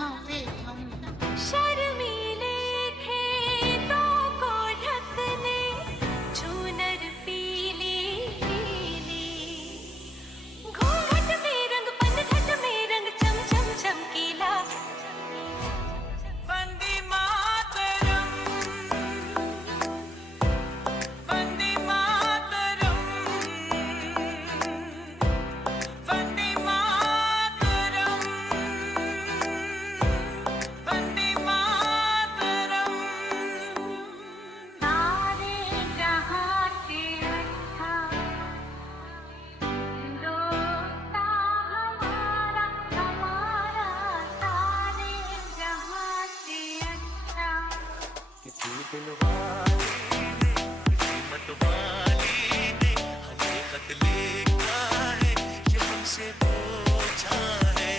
हवे हम। शर्मीले खेतों को ढकने चूनर पीली पीली, घूंघट में रंग पनघट में रंग चम चम चमकीला। वंदे मातरम, वंदे मातरम, वंदे मातरम, वंदे मातरम। सारे जहां से अच्छा हिंदुस्तान हमारा हमारा, सारे जहां से अच्छा। किसी दिलवाले ने, किसी मतवाले ने हमें खत लिखा है, ये हमसे पूछा है।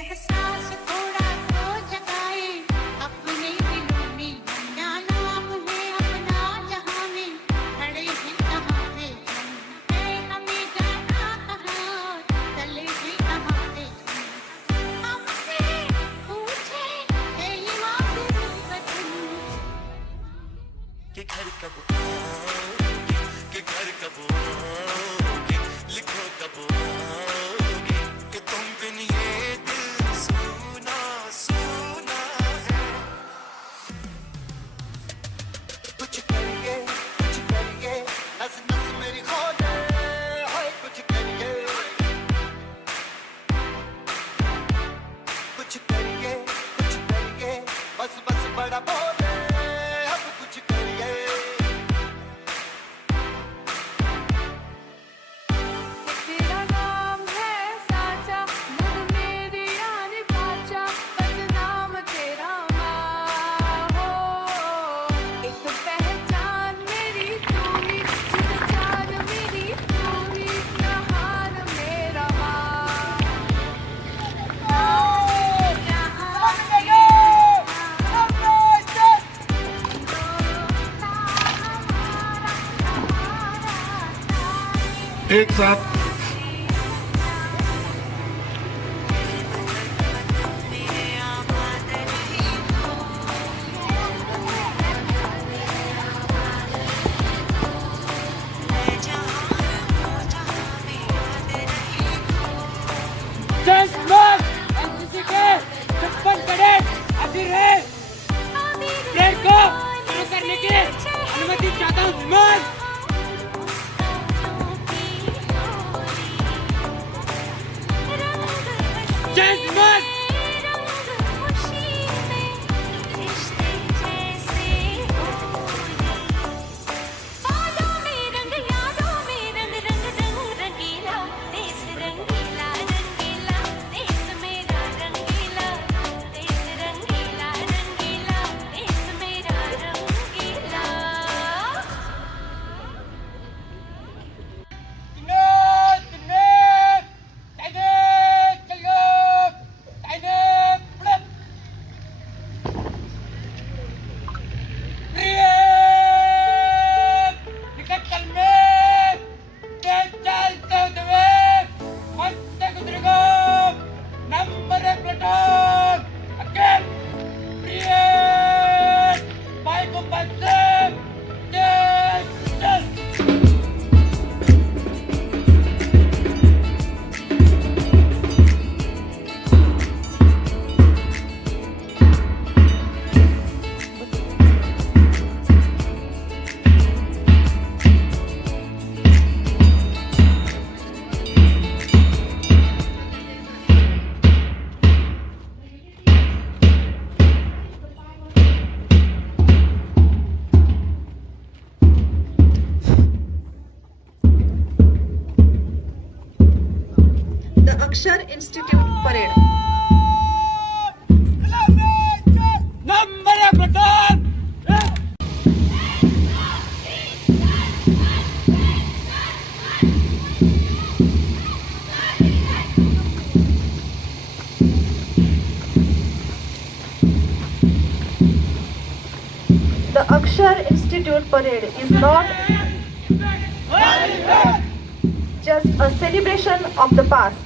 एहसास थोड़ा तो जगाए अपने दिलों में, क्या नाम है अपना जहां में, खड़े हैं कहाँ पे हम, है हमें जाना कहाँ, चले हैं कहाँ पे हम। हमसे पूछे यही मातृ वतन, कि घर कब आओगे, कि घर कब आओगे, लिखो कब आओगे, कि तुम बिन ये दिल सुना सुना है। कुछ करिए नस नस मेरी खोले, हाय कुछ करिए, कुछ करिए बस बस बड़ा बोले, अब कुछ करिए। तेरा नाम है साचा, मुझ मेरी रानी पाचा, बदनाम तेरा माँ हो। एक पहचान मेरी तू ही, जिद जान मेरी तू ही, जहान मेरा माँ। जहां से एक साथ एनसीसी के 56 कैडेट हाजिर है। प्रेयर को शुरू करने की अनुमति चाहता हूँ। स्मरण। जय स्मरण। Akshar Institute Parade. Number Pradhan. The Akshar Institute Parade is not just a celebration of the past.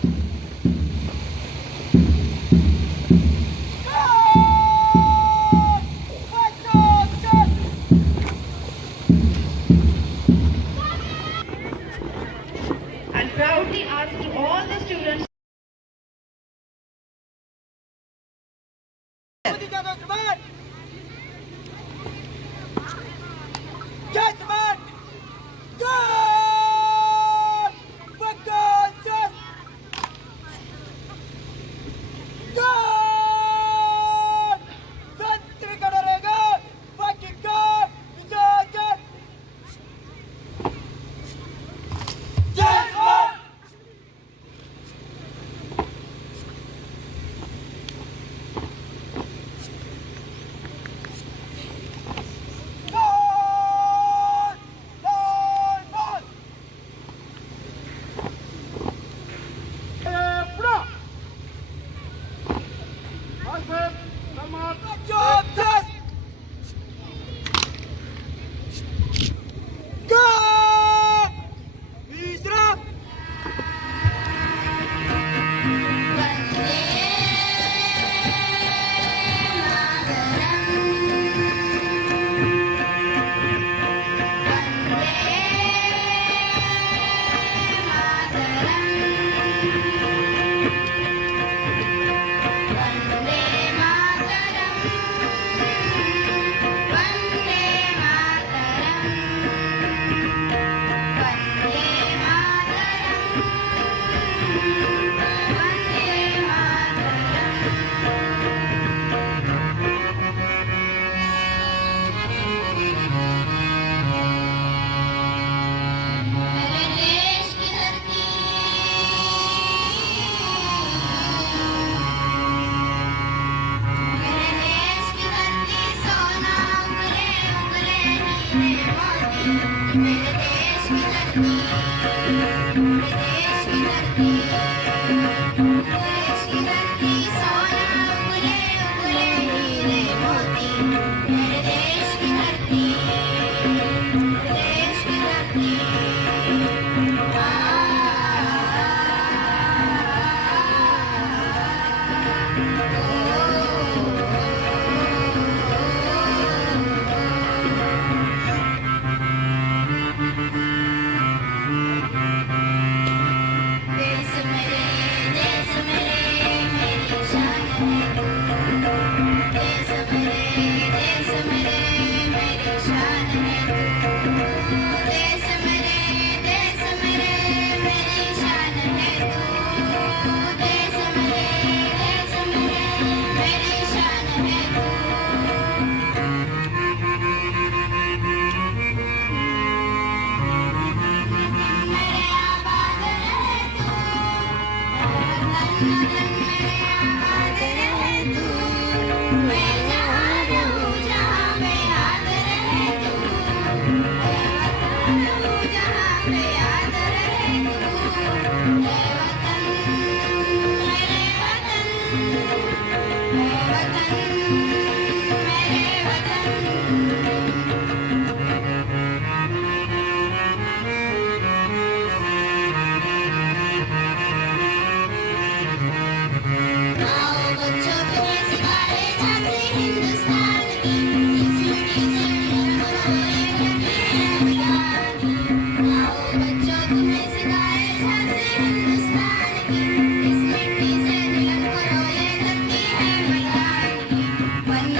One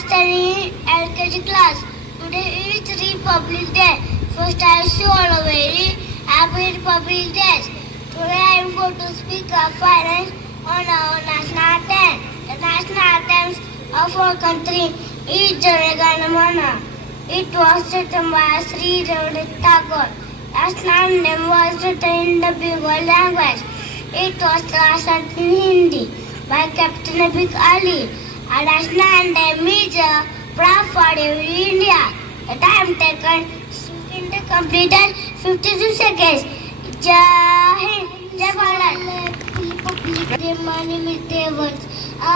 studying LKG class. Today is Republic Day. First, I wish you all a very happy Republic Day. Today, I am going to speak of finance on our national anthem. The national anthems of our country is Jai Gana Mana. It was written by Sri Rabindranath Tagore. National anthem was written in the Bengali language. It was translated in Hindi by Captain Epic Ali. Our national anthem is a proud for India. The time taken is completed 52 seconds. Jai Hind, Jai Bharat. My name is Devans. I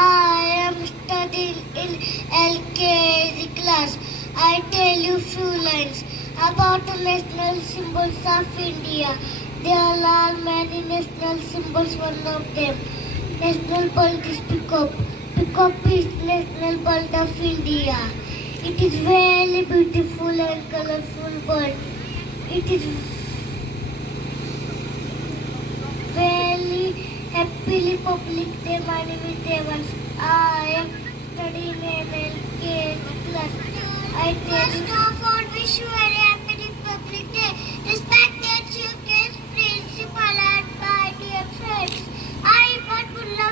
am studying in LKG class. I tell you few lines about the national symbols of India. There are many national symbols. One of them, national bird is peacock. Peacock is national bird of India. It is very beautiful and colorful bird. It is very happy Republic Day. My name is Devans. I am studying in LKG class. I tell you. First of all, wish you a very happy Republic Day. Respected chief guest, principal, and my dear friends. I would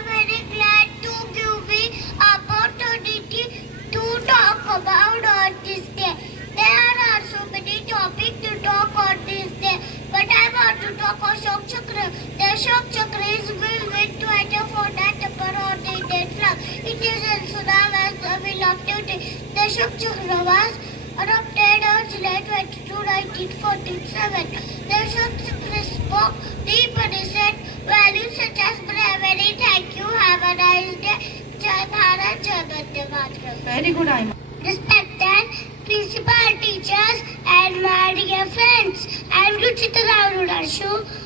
very glad to give me opportunity to talk about on this day. There are so many topics to talk on this day, but I want to talk about Ashok Chakra. The Ashok Chakra is built with 24 number on the Indian flag. It is also known as the Wheel of Duty. The Ashok Chakra was adopted on July 22, 1947. The Ashok Chakra spoke deep and innocent values such as bravery. Thank you. Have a nice day. Jai Bharat, Jai Vande Mataram. Very good, Aima. Respected principal, teachers, and my dear friends, I am Ruchita Rao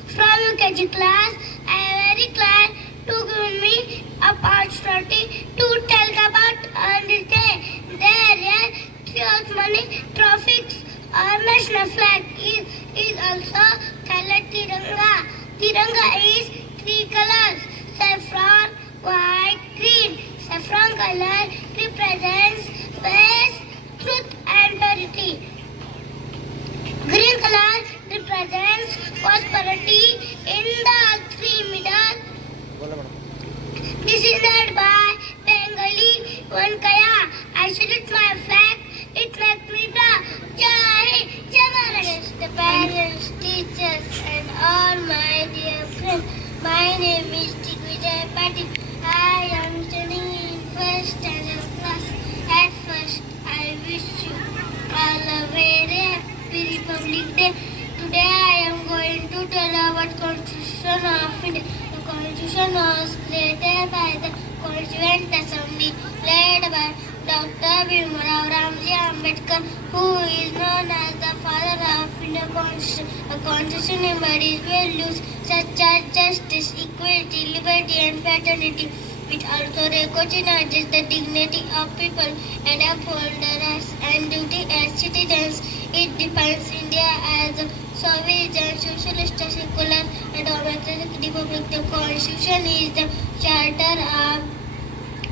from UKG class. I am very glad to give me opportunity to tell about on this day. There are three many topics. Our national flag is also colored Tiranga. Tiranga is three colors: saffron, white, green. Saffron color represents faith, truth, and purity. Green color represents prosperity in the three middle. This is led by Bengali Vankaya. I salute my flag. It makes me proud. Jai Jai the parents, teachers, and all my dear friends. My name is Digvijay Patil. I am studying in first standard class. At first, I wish you all a very happy Republic Day. Today, I am going to tell about Constitution of India. The Constitution was created by the Constituent Assembly, led by Dr. Bhimrao Ramji Ambedkar, who is known as the father of Indian Constitution. The Constitution embodies values such as justice, equality, liberty, and fraternity. It also recognizes the dignity of people and upholds the rights and duty as citizens. It defines India as a sovereign, socialist, secular, and democratic republic. The Constitution is the charter of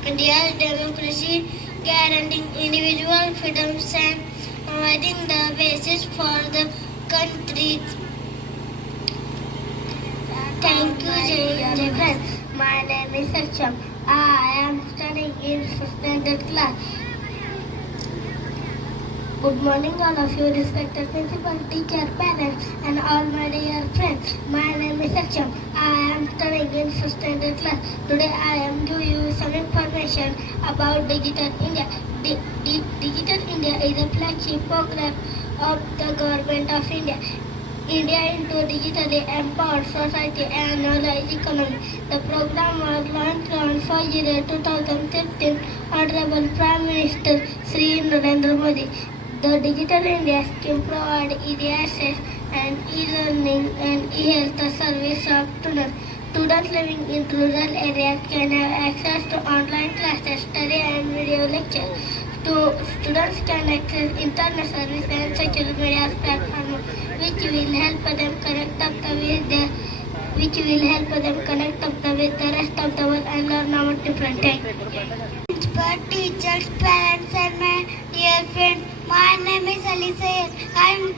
India's democracy, guaranteeing individual freedoms and providing the basis for the country. Thank you, dear friends. My name is Saksham. I am studying in first standard class. Good morning, all of you, respected principal, teacher, parents, and all my dear friends. My name is Saksham. I am studying in first standard class. Today, I am giving you some information about Digital India. Digital India is a flagship program of the Government of India. India into digitally empowered society and knowledge economy. The program was launched on 4 July 2015. Honorable Prime Minister Sri Narendra Modi. The Digital India scheme provides easy access and e-learning and e-health service of students. Students living in rural areas can have access to online classes, study and video lectures. Students can access internet service and social media platforms, which will help them connect up with the rest of the world and learn about different things. principal, teachers, parents, and my dear friends. My name is Ali Sayed. I am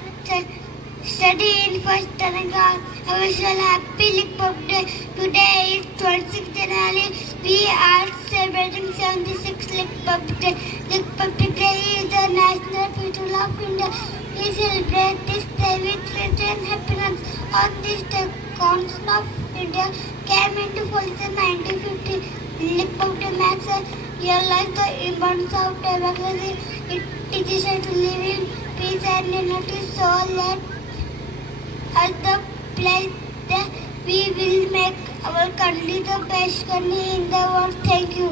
studying in first Telangana. I wish you all happy Lickpop Day. Today is 26th January. We are celebrating 76th Lickpop Day. Lickpop Day is the national festival of India. We celebrate this day with faith and happiness. On this day, Council of India came into force in 1950. Lickpop Day makes us realize the importance of democracy. It teaches us to live in peace and unity. So let us the place that we will make our country the best country in the world. Thank you.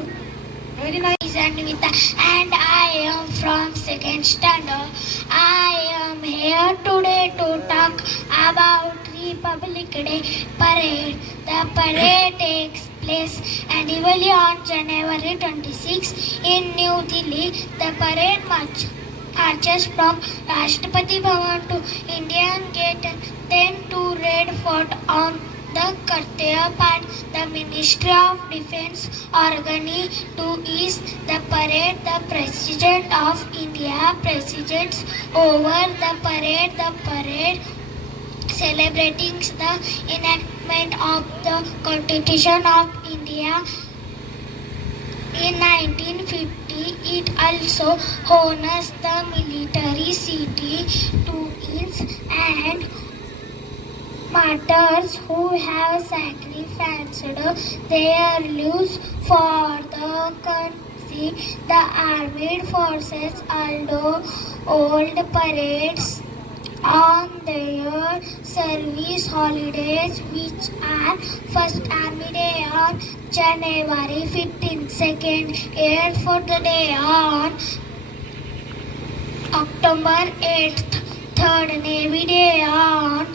Very nice, Anvita, and I am from second standard. I am here today to talk about Republic Day parade. The parade takes place annually on January 26 in New Delhi. The parade marches from Rashtrapati Bhavan to Indian Gate and then to Red Fort on the Kartavya Path. The Ministry of Defence organizes to ease the parade. The President of India presides over the parade. The parade celebrating the enactment of the Constitution of India in 1950. It also honors the military city twins and martyrs who have sacrificed their lives for the country. The armed forces although hold parades on their service holidays, which are First Army Day on January 15, Second Air Force Day on October 8th, Third Navy Day on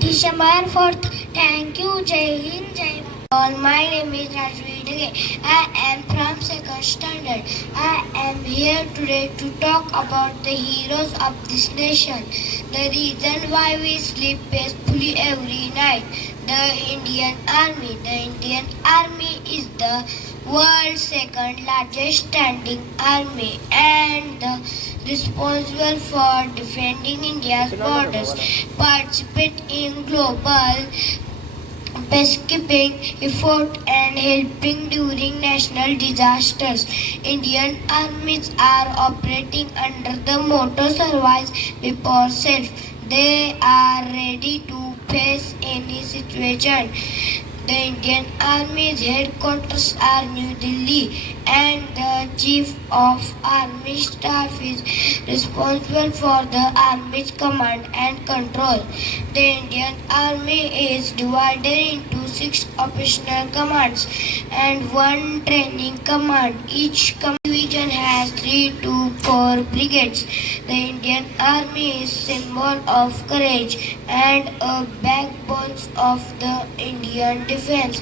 December 4th. Thank you. Jai Hind, Jai Bharat. All, my name is Rajveer Dage. I am from second standard. I am here today to talk about the heroes of this nation. The reason why we sleep peacefully every night. The Indian Army. The Indian Army is the world's second largest standing army and responsible for defending India's borders. Participate in global peacekeeping effort and helping during national disasters. Indian armies are operating under the motto "Service before self." They are ready to face any situation. The Indian Army's headquarters are New Delhi and the Chief of Army Staff is responsible for the Army's command and control. The Indian Army is divided into 6 operational commands and 1 training command. Each division has 3 to 4 brigades. The Indian Army is symbol of courage and a backbone of the Indian defense.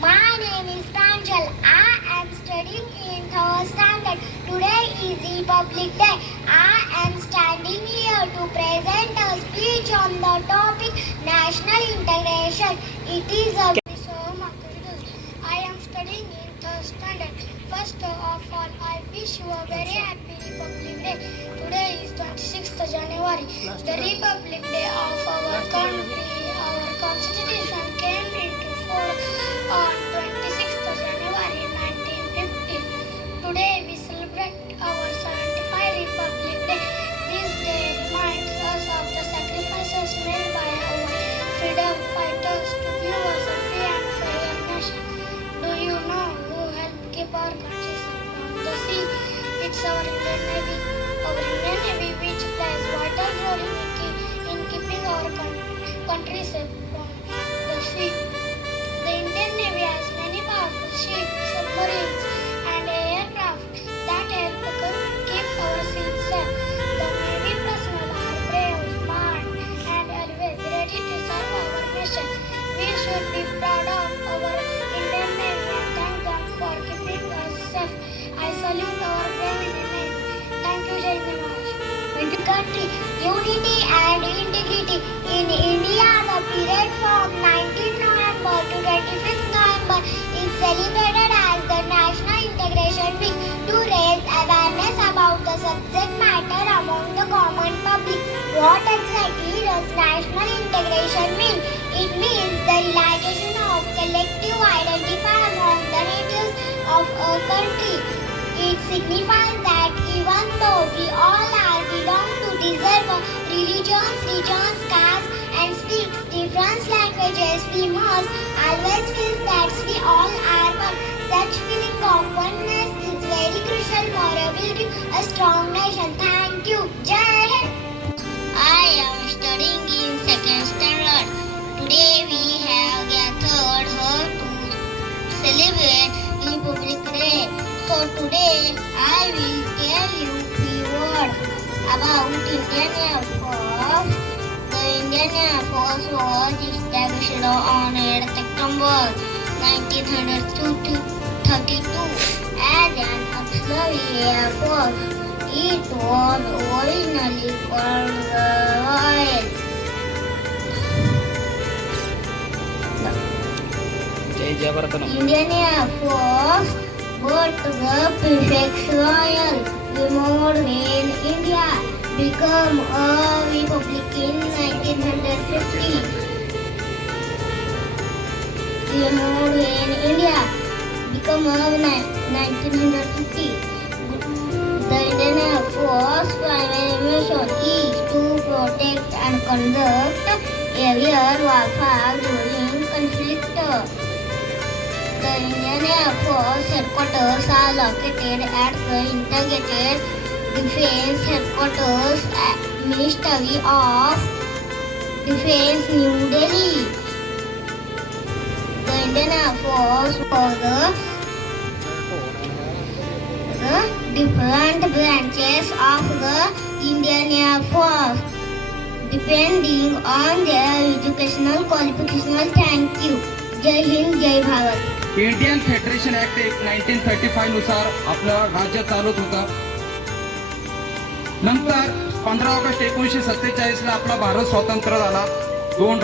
My name is Pranjal. I am studying in 3rd standard. Today is Republic Day. I am standing here to present a speech on the topic National Integration. It is a I am studying in 3rd standard. First of all, I wish you a very happy Republic Day. Today is 26th January, the Republic Day of our country. Our Constitution came into force on 26th January 1950. Today we celebrate our 75th Republic Day. This day reminds us of the sacrifices made by our freedom fighters to give us a free and fair nation. Do you know who helped keep our country safe from the sea? It's our Indian Navy. Our Indian Navy which plays vital role in keeping our country safe from the sea. The Indian Navy has many powerful ships, submarines and aircraft that help keep our seas safe. The Navy personnel are brave, smart and always ready to serve our nation. We should be proud of our Indian Navy and thank them for keeping us safe. I salute our brave Indian Navy. Thank you, Jai Hind. Thank you. Country, unity and integrity. In India, the period from 19 November to 25th November is celebrated as the National Integration Education Week to raise awareness about the subject matter among the common public. What exactly does national integration mean? It means the realization of collective identity among the natives of a country. It signifies that even though we all are belong to different religions, regions, castes, and speak different languages, we must always feel that we all are one. Such feeling of oneness is very crucial for building a strong nation. Thank you. Jai Hind. I am studying in second standard. Today we have gathered here to celebrate Republic Day. So today I will tell you few words about Indian Air Force. The Indian Air Force was established on 8 September 1932 as an auxiliary air force. It was originally called the Royal Indian Air Force, but the prefix Royal removed when India became a republic in 1950. Removed when India became a 1950. The Indian Air Force primary mission is to protect and conduct aerial warfare during conflict. The Indian Air Force headquarters are located at the Integrated Defense Headquarters at Ministry of Defense, New Delhi. The Indian Air Force was the different branches of the Indian Air Force depending on their educational qualifications. Thank you. Jai Hind, Jai Bharat. Indian federation act 1935 नुसार आपलं राज्य चालत होतं. नंतर 15 August 1947 ला आपला भारत स्वतंत्र झाला. दोन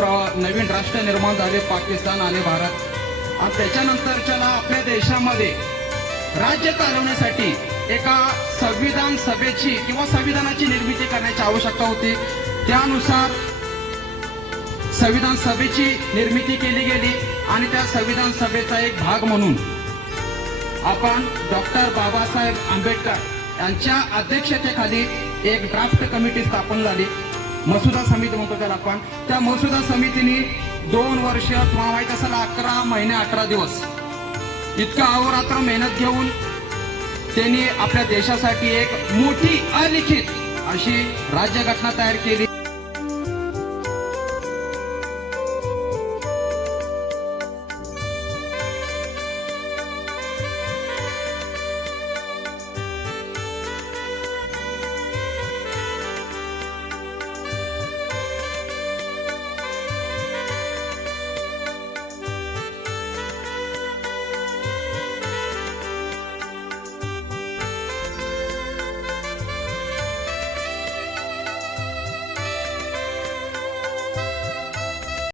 नवीन राष्ट्र निर्माण झाले, पाकिस्तान आणि भारत. आणि त्याच्यानंतरच्या आपल्या देशामध्ये राज्य चालवण्यासाठी एका संविधान सभेची किंवा संविधानाची निर्मिती करण्याची आवश्यकता होती. त्यानुसार संविधान सभेची निर्मिती केली गेली आणि त्या संविधान सभेचा एक भाग म्हणून आपण डॉक्टर बाबासाहेब आंबेडकर यांच्या अध्यक्षतेखाली एक ड्राफ्ट कमिटी स्थापन झाली. मसुदा समिती म्हणतो त्याला आपण. त्या मसुदा समितीने 2 वर्ष किंवा माहित असेल 11 महिने 18 दिवस इतका अहोरात्र मेहनत घेऊन त्यांनी आपल्या देशासाठी एक मोठी अलिखित अशी राज्यघटना तयार केली.